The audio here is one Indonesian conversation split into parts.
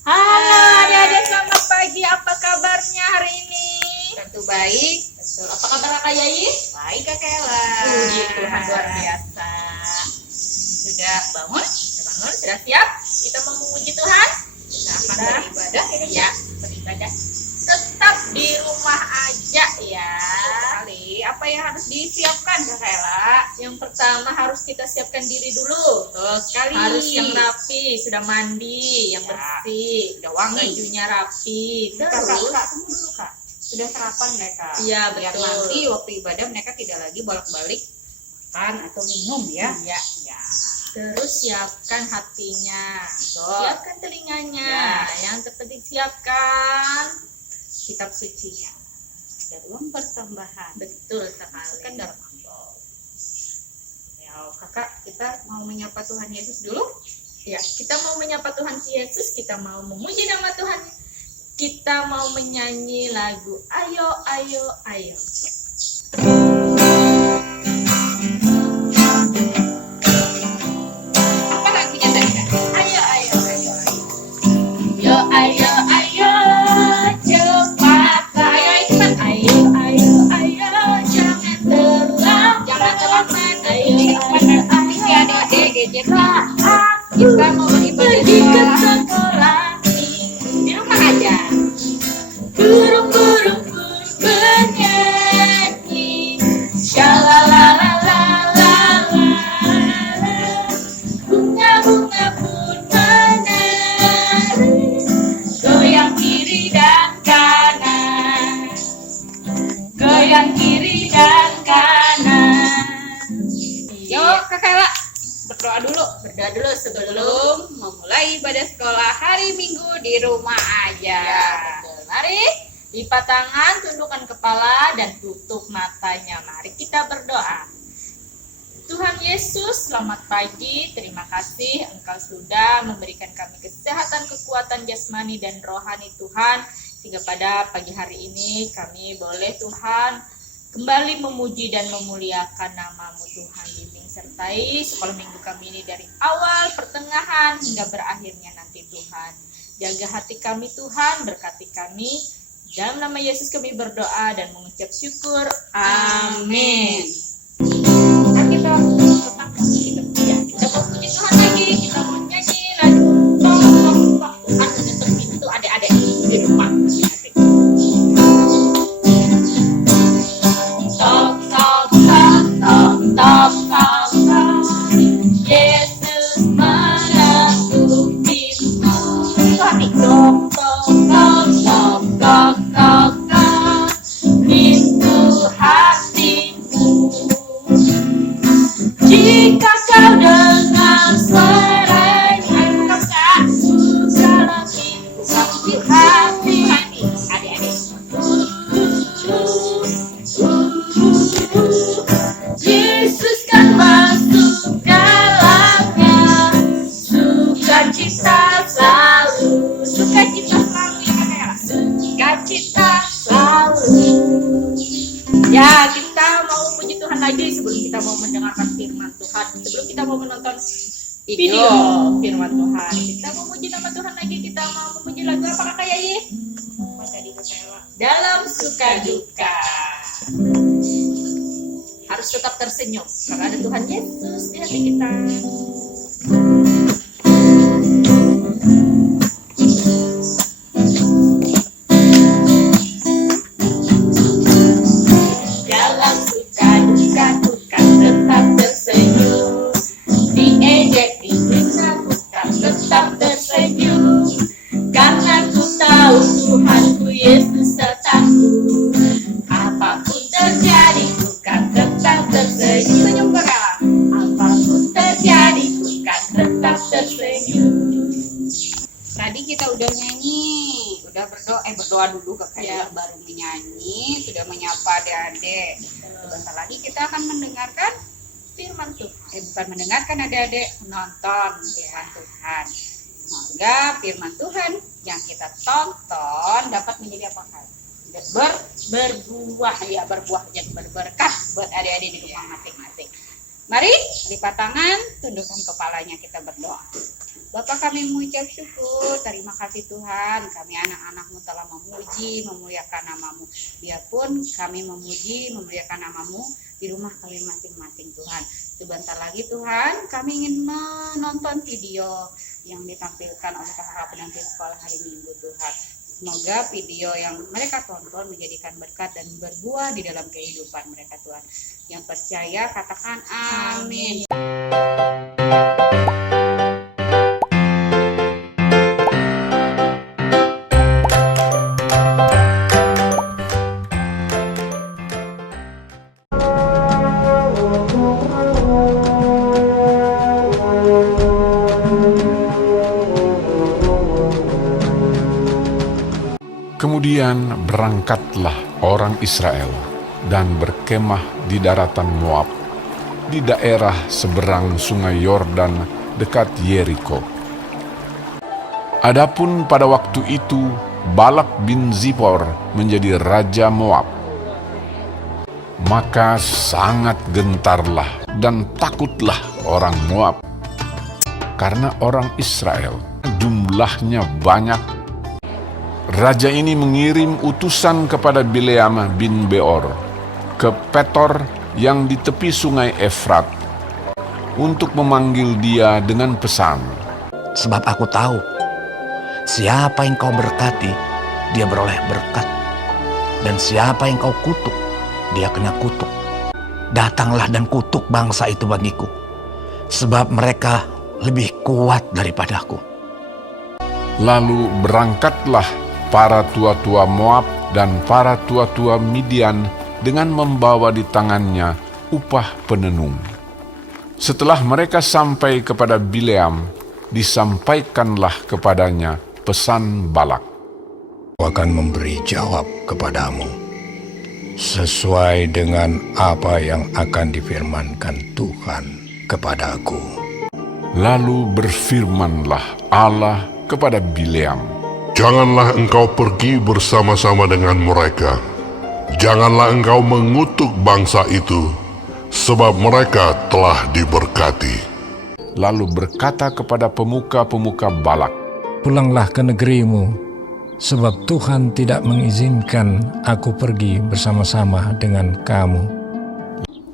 Halo adik-adik, selamat pagi. Apa kabarnya hari ini? Tentu baik. Betul. Apa kabar Kak Yayi? Baik Kak Kela. Puji Tuhan, luar biasa. Sudah bangun? Sudah siap? Kita mau memuji Tuhan? Kita akan beribadah ini Ya, beribadah. Tetap di rumah aja ya. sekali. Apa yang harus disiapkan Kak Kela? Yang pertama harus kita siapkan diri dulu. Betul sekali. Harus yang rapi, sudah mandi, yang Ya. bersih, Sudah wangi. bajunya rapi. Kak, Terus, tunggu dulu Kak. Sudah sarapan mereka. Iya, Biar betul. nanti waktu ibadah mereka tidak lagi bolak-balik makan atau minum ya. Iya. Ya. Terus siapkan hatinya, Betul. siapkan telinganya. Yang terpenting siapkan kitab sucinya. Dan uang persembahan. Betul sekali. Kan dalam amplop. Ya, Kakak, kita mau menyapa Tuhan Yesus dulu. Ya, kita mau menyapa Tuhan Yesus, kita mau memuji nama Tuhan, kita mau menyanyi lagu Ayo, Ayo, Ayo. Apa lagunya tadi Kak? Ayo, ayo, ayo, ayo. Yo, ayo, ayo, cepatlah. Ayo, cepat. Ayo, ayo, ayo, jangan terlambat. Jangan terlambat. Ayo, Cepat ayo, nanti ayo, adik-adik gadget. Saatku Kita mau beribadah pergi ke di sekolah. di rumah aja. Burung-burung pun bernyanyi, shalalalalala. Bunga-bunga pun menari, goyang kiri dan kanan, goyang kiri dan kanan. Yuk Kak Kela, berdoa dulu. Berdoa dulu sebelum Sebelum memulai ibadah sekolah hari Minggu di rumah aja. ya, betul. Mari lipat tangan, tundukkan kepala dan tutup matanya. Mari kita berdoa. Tuhan Yesus, selamat pagi. Terima kasih Engkau sudah memberikan kami kesehatan, kekuatan jasmani dan rohani Tuhan, sehingga pada pagi hari ini kami boleh Tuhan kembali memuji dan memuliakan nama-Mu Tuhan. Bimbing sertai sekolah minggu kami ini dari awal, pertengahan hingga berakhirnya nanti Tuhan. Jaga hati kami Tuhan, berkati kami. Dalam nama Yesus kami berdoa dan mengucap syukur. Amin. Kan kita tetap kita Ya, kita mau puji Tuhan lagi, kita mau nyanyi lagu Tok Tok Tok. Tuhan menutup pintu adik-adik di rumah. Tok tok tok tok tok tok tok. Yesus mengetuk pintu. Tok tok tok tok tok tok tok. Pintu hatimu. Jika kau dengar suaranya, bukalah pintu hati. adik-adik. Yesus kan masuk dalamnya. Sukacita selalu, sukacita selalu ya Kak Ella. Sukacita selalu. Ya, kita mau puji Tuhan lagi sebelum kita mau mendengarkan firman Tuhan. Sebelum kita mau menonton video firman Tuhan, kita mau memuji nama Tuhan lagi. Kita mau memuji lagu apa Kak Yayi? Apa tadi Kak Kela? Dalam suka duka. Harus tetap tersenyum karena ada Tuhan Yesus di hati kita. Dalam suka duka ku kan tetap tersenyum. Diejek dihina ku kan tetap tersenyum. Karena ku tahu Tuhanku Yesus sertaku. Apapun terjadi ku kan tetap tersenyum. Senyum Kak Kela. Apapun terjadi ku kan tetap tersenyum. Tadi kita udah nyanyi, udah berdoa dulu Kak Kela, Ya. baru menyanyi, sudah menyapa adik-adik. Sebentar lagi kita akan mendengarkan Firman Tuhan. bukan mendengarkan adik-adik, menonton firman Tuhan. Semoga firman Tuhan yang kita tonton dapat menjadi apa Kak? berbuah, ya berbuah dan berberkat buat adik-adik di rumah masing-masing. Mari lipat tangan, tundukkan kepalanya, kita berdoa. Bapa, kami mengucap syukur, terima kasih Tuhan, kami anak-anak-Mu telah memuji, memuliakan nama-Mu. Biarpun kami memuji, memuliakan nama-Mu di rumah kami masing-masing Tuhan. Sebentar lagi Tuhan, kami ingin menonton video yang ditampilkan oleh kakak pendamping sekolah hari Minggu Tuhan. Semoga video yang mereka tonton menjadikan berkat dan berbuah di dalam kehidupan mereka Tuhan. Yang percaya katakan amin. Kemudian berangkatlah orang Israel dan berkemah di daratan Moab, di daerah seberang sungai Yordan dekat Yeriko. Adapun pada waktu itu Balak bin Zipor menjadi raja Moab. Maka sangat gentarlah dan takutlah orang Moab, karena orang Israel jumlahnya banyak. Raja ini mengirim utusan kepada Bileam bin Beor ke Petor yang di tepi sungai Efrat untuk memanggil dia dengan pesan. Sebab aku tahu, siapa yang kau berkati, dia beroleh berkat. Dan siapa yang kau kutuk, dia kena kutuk. Datanglah dan kutuk bangsa itu bagiku, sebab mereka lebih kuat daripadaku. Lalu berangkatlah para tua-tua Moab dan para tua-tua Midian dengan membawa di tangannya upah penenung. Setelah mereka sampai kepada Bileam, disampaikanlah kepadanya pesan Balak. Aku akan memberi jawab kepadamu sesuai dengan apa yang akan difirmankan Tuhan kepadaku. Lalu berfirmanlah Allah kepada Bileam, Janganlah engkau pergi bersama-sama dengan mereka. Janganlah engkau mengutuk bangsa itu, sebab mereka telah diberkati. Lalu berkata kepada pemuka-pemuka Balak, Pulanglah ke negerimu, sebab Tuhan tidak mengizinkan aku pergi bersama-sama dengan kamu.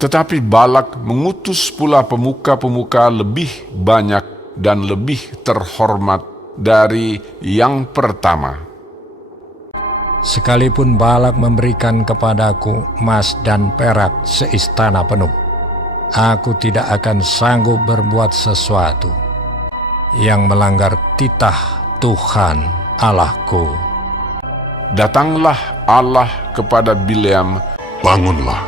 Tetapi Balak mengutus pula pemuka-pemuka lebih banyak dan lebih terhormat dari yang pertama. Sekalipun Balak memberikan kepadaku emas dan perak seistana penuh, aku tidak akan sanggup berbuat sesuatu yang melanggar titah Tuhan Allahku. Datanglah Allah kepada Bileam, Bangunlah,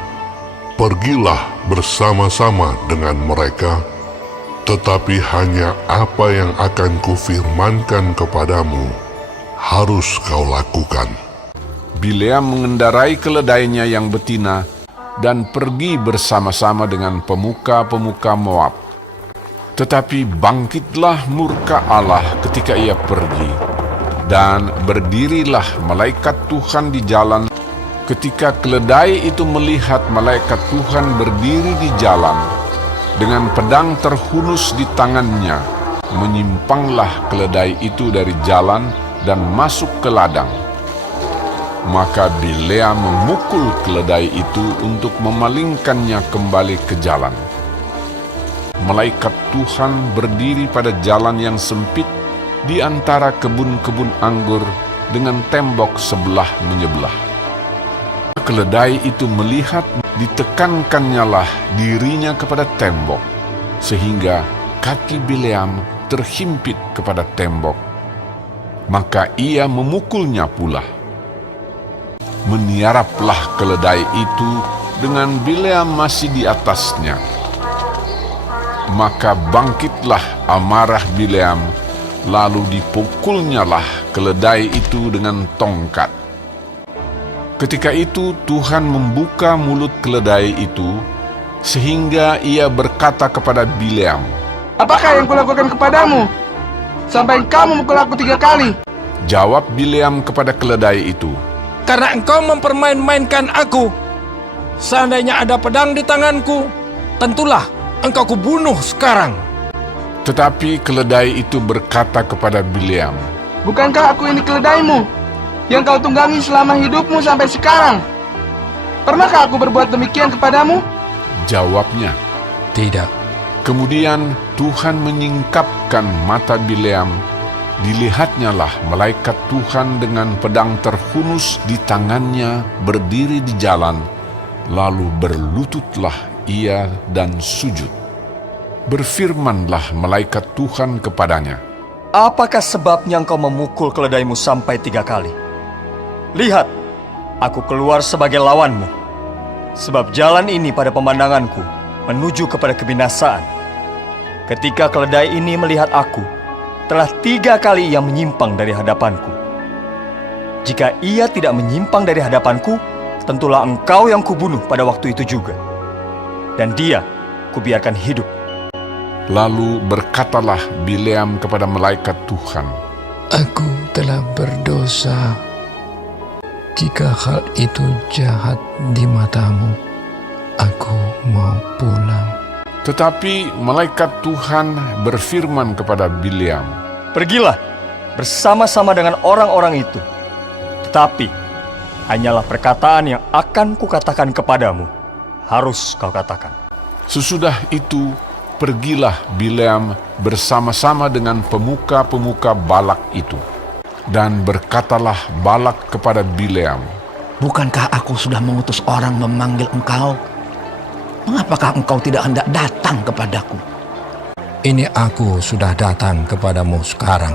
pergilah bersama-sama dengan mereka, tetapi hanya apa yang akan kufirmankan kepadamu harus kau lakukan. Bileam mengendarai keledainya yang betina dan pergi bersama-sama dengan pemuka-pemuka Moab. Tetapi bangkitlah murka Allah ketika ia pergi, dan berdirilah malaikat Tuhan di jalan. Ketika keledai itu melihat malaikat Tuhan berdiri di jalan, dengan pedang terhunus di tangannya, menyimpanglah keledai itu dari jalan dan masuk ke ladang. Maka Bileam memukul keledai itu untuk memalingkannya kembali ke jalan. Malaikat Tuhan berdiri pada jalan yang sempit di antara kebun-kebun anggur dengan tembok sebelah menyebelah. Keledai itu melihat ditekankannya lah dirinya kepada tembok, sehingga kaki Bileam terhimpit kepada tembok. Maka ia memukulnya pula. Meniaraplah keledai itu dengan Bileam masih di atasnya. Maka bangkitlah amarah Bileam, lalu dipukulnya lah keledai itu dengan tongkat. Ketika itu Tuhan membuka mulut keledai itu, sehingga ia berkata kepada Bileam, Apakah yang kulakukan kepadamu, sampai kamu memukul aku 3 kali? Jawab Bileam kepada keledai itu, karena engkau mempermain-mainkan aku. Seandainya ada pedang di tanganku, tentulah engkau kubunuh sekarang. Tetapi keledai itu berkata kepada Bileam, Bukankah aku ini keledaimu, yang kau tunggangi selama hidupmu sampai sekarang? Pernahkah aku berbuat demikian kepadamu? jawabnya. Tidak. Kemudian Tuhan menyingkapkan mata Bileam. Dilihatnyalah malaikat Tuhan dengan pedang terhunus di tangannya berdiri di jalan, lalu berlututlah ia dan sujud. Berfirmanlah malaikat Tuhan kepadanya, Apakah sebabnya engkau memukul keledaimu sampai 3 kali? Lihat, aku keluar sebagai lawanmu, sebab jalan ini pada pemandanganku menuju kepada kebinasaan. Ketika keledai ini melihat aku, telah 3 kali ia menyimpang dari hadapanku. Jika ia tidak menyimpang dari hadapanku, tentulah engkau yang kubunuh pada waktu itu juga. Dan dia kubiarkan hidup. Lalu berkatalah Bileam kepada malaikat Tuhan, Aku telah berdosa. Jika hal itu jahat di matamu, aku mau pulang. Tetapi malaikat Tuhan berfirman kepada Bileam, Pergilah bersama-sama dengan orang-orang itu. Tetapi hanyalah perkataan yang akan kukatakan kepadamu, harus kau katakan. Sesudah itu pergilah Bileam bersama-sama dengan pemuka-pemuka Balak itu. Dan berkatalah Balak kepada Bileam, Bukankah aku sudah mengutus orang memanggil engkau? Mengapakah engkau tidak hendak datang kepadaku? Ini aku sudah datang kepadamu sekarang.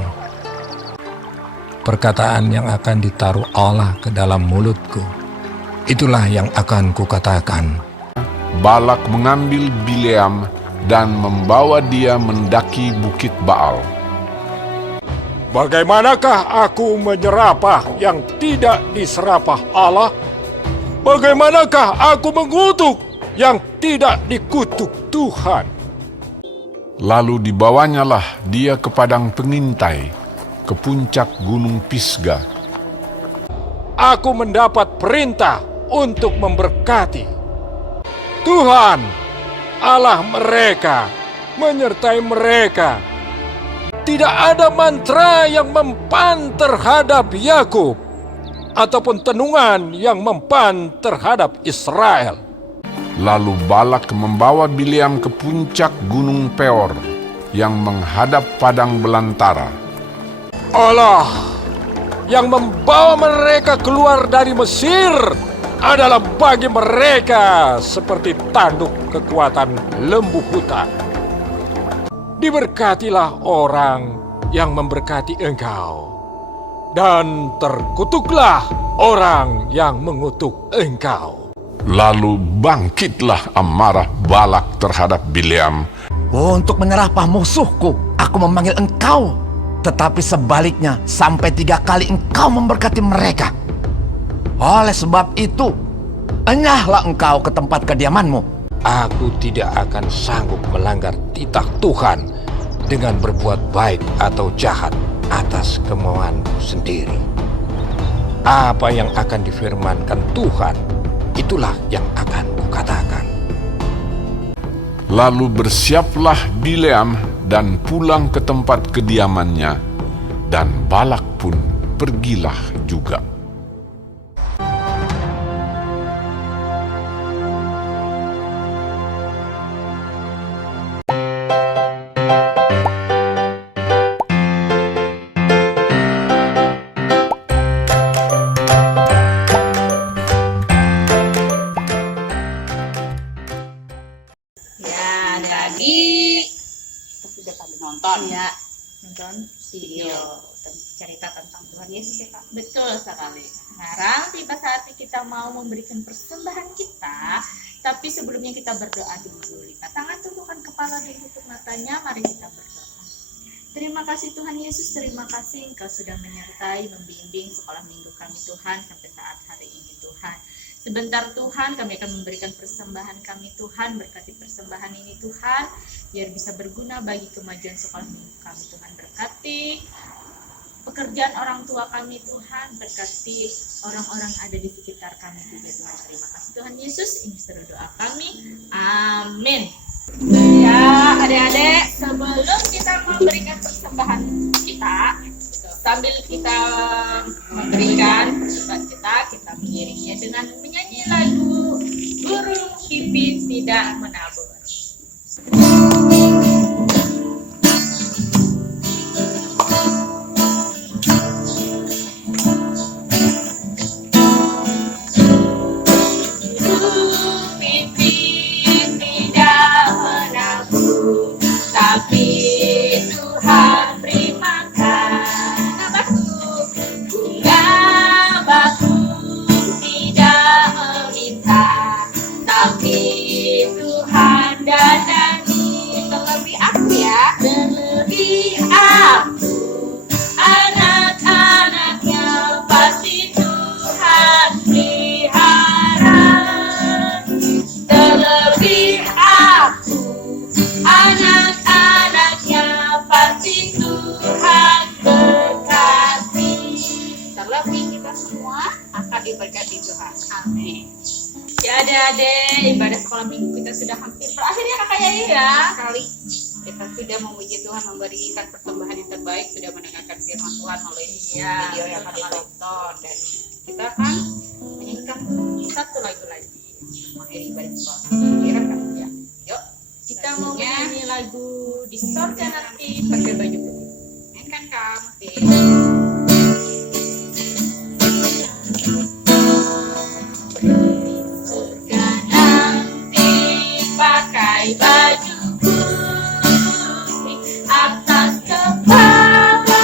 Perkataan yang akan ditaruh Allah ke dalam mulutku, itulah yang akan kukatakan. Balak mengambil Bileam dan membawa dia mendaki bukit Baal. Bagaimanakah aku menyerapah yang tidak diserapah Allah? Bagaimanakah aku mengutuk yang tidak dikutuk Tuhan? Lalu dibawanyalah dia ke padang pengintai, ke puncak gunung Pisga. Aku mendapat perintah untuk memberkati. Tuhan, Allah mereka, menyertai mereka. Tidak ada mantra yang mempan terhadap Yakub, ataupun tenungan yang mempan terhadap Israel. Lalu Balak membawa Bileam ke puncak gunung Peor yang menghadap padang belantara. Allah yang membawa mereka keluar dari Mesir adalah bagi mereka seperti tanduk kekuatan lembu hutan. Diberkatilah orang yang memberkati engkau, dan terkutuklah orang yang mengutuk engkau. Lalu bangkitlah amarah Balak terhadap Bileam. Untuk menyerapah musuhku, aku memanggil engkau. Tetapi sebaliknya, sampai 3 kali engkau memberkati mereka. Oleh sebab itu, enyahlah engkau ke tempat kediamanmu. Aku tidak akan sanggup melanggar titah Tuhan dengan berbuat baik atau jahat atas kemauanku sendiri. Apa yang akan difirmankan Tuhan, itulah yang akan kukatakan. Lalu bersiaplah Bileam dan pulang ke tempat kediamannya, dan Balak pun pergilah juga. Ya, adik-adik, kita sudah pada nonton Ya, nonton video cerita tentang Tuhan Yesus ya Kak. betul sekali. Sekarang tiba saatnya kita mau memberikan persembahan kita, tapi sebelumnya kita berdoa dulu. Lipat tangan, tundukkan kepala dan tutup matanya. Mari kita berdoa. Terima kasih Tuhan Yesus, terima kasih Engkau sudah menyertai, membimbing sekolah minggu kami Tuhan sampai saat hari ini Tuhan. Sebentar Tuhan, kami akan memberikan persembahan kami Tuhan, berkati persembahan ini Tuhan, biar bisa berguna bagi kemajuan sekolah minggu kami Tuhan. Berkati pekerjaan orang tua kami Tuhan, berkati orang-orang ada di sekitar kami juga Tuhan. Terima kasih Tuhan Yesus, ini seluruh doa kami, amin. Ya adik-adik, sebelum kita memberikan persembahan kita, sambil kita memberikan persembahan kita mengiringnya dengan menyanyi lagu Burung Pipit Tidak Menabur. Diberkati Tuhan. Amin. Ya adik-adik, ibadah sekolah minggu kita sudah hampir berakhir ya Kakak Yai ya. Sekali kita sudah memuji Tuhan, memberikan persembahan yang terbaik, sudah mendengarkan firman Tuhan melalui video yang kami tonton, dan kita akan menyanyikan satu lagu lagi mengakhiri ibadah sekolah. Kira kan ya? Yuk, Kita mau nyanyi lagu Di Sorga Nanti pakai baju putih. mainkan kamu sih. Surga nanti pakai baju putih, atas kepala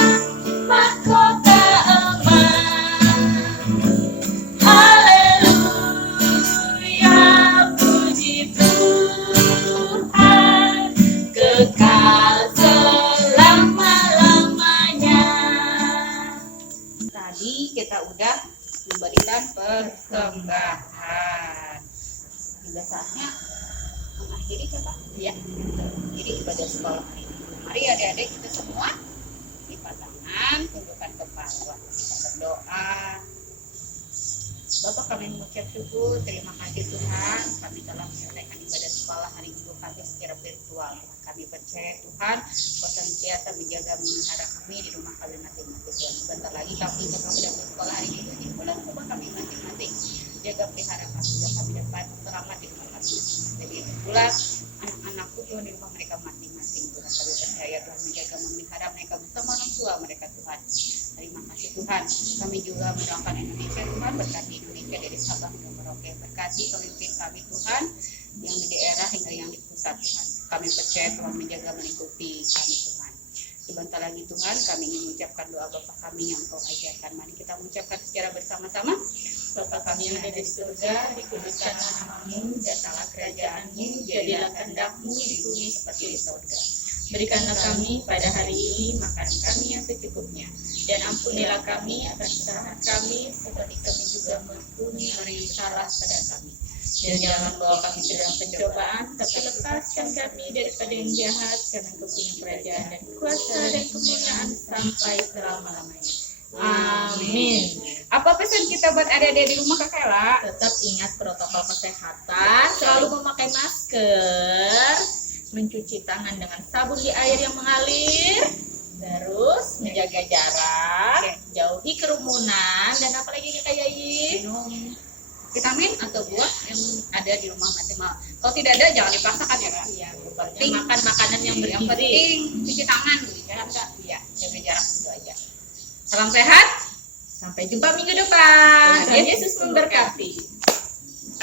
mahkota emas. Haleluya, puji Tuhan, kekal selama-lamanya. Tadi kita udah memberikan persembahan. Juga saatnya mengakhiri coba. Ya, mengakhiri ibadah sekolah hari ini. Mari adik-adik kita semua lipat tangan, tundukkan kepala, kita berdoa. Bapak, kami mengucap syukur, terima kasih Tuhan, kami telah menyelesaikan ibadah sekolah hari Minggu kami secara virtual. Kami percaya Tuhan, Kau senantiasa menjaga memelihara kami di rumah kami masing-masing. Tuhan, sebentar lagi kami bakal berangkat sekolah hari Minggu di bulan rumah kami masing-masing. Jaga pelihara kami, biar kami dapat selamat di rumah kami. Jadi pula anak-anakku Tuhan di rumah mereka masing-masing. Tuhan, kami percaya Tuhan menjaga memelihara mereka bersama orang tua mereka Tuhan. Terima kasih Tuhan. Kami juga mendoakan Indonesia Tuhan, berkati Indonesia dari Sabang hingga Merauke. Berkati pemimpin kami Tuhan, yang di daerah hingga yang di pusat Tuhan. Kami percaya Tuhan menjaga melingkupi kami Tuhan. Sebentar lagi Tuhan, kami ingin mengucapkan doa Bapa kami yang Kau ajarkan. Mari kita mengucapkan secara bersama-sama. Bapa kami yang ada di surga, dikuduskanlah namamu, datanglah kerajaanmu, jadilah kehendak-mu di bumi seperti di surga. Berikanlah kami pada hari ini makanan kami yang secukupnya, dan ampunilah kami atas kesalahan kami, seperti kami juga mengampuni orang yang salah pada kami. Dan jangan bawa kami ke dalam pencobaan, tapi lepaskan kami daripada yang jahat, karena Kau punya kerajaan dan kuasa dan kemuliaan sampai selama-lamanya. Amin. Apa pesan kita buat adik-adik di rumah Kak Ella? Tetap ingat protokol kesehatan, selalu memakai masker, mencuci tangan dengan sabun di air yang mengalir, terus menjaga jarak, jauhi kerumunan, dan apalagi Kak Yayi? Minum vitamin atau buah yang ada di rumah masing-masing. Kalau tidak ada jangan dipaksakan ya Kak. Iya, Penting makan makanan yang yang bergizi. penting cuci tangan ya Kak. Iya, jaga jarak itu aja. Salam sehat. Sampai jumpa minggu depan. Tuhan Tuhan Yesus memberkati.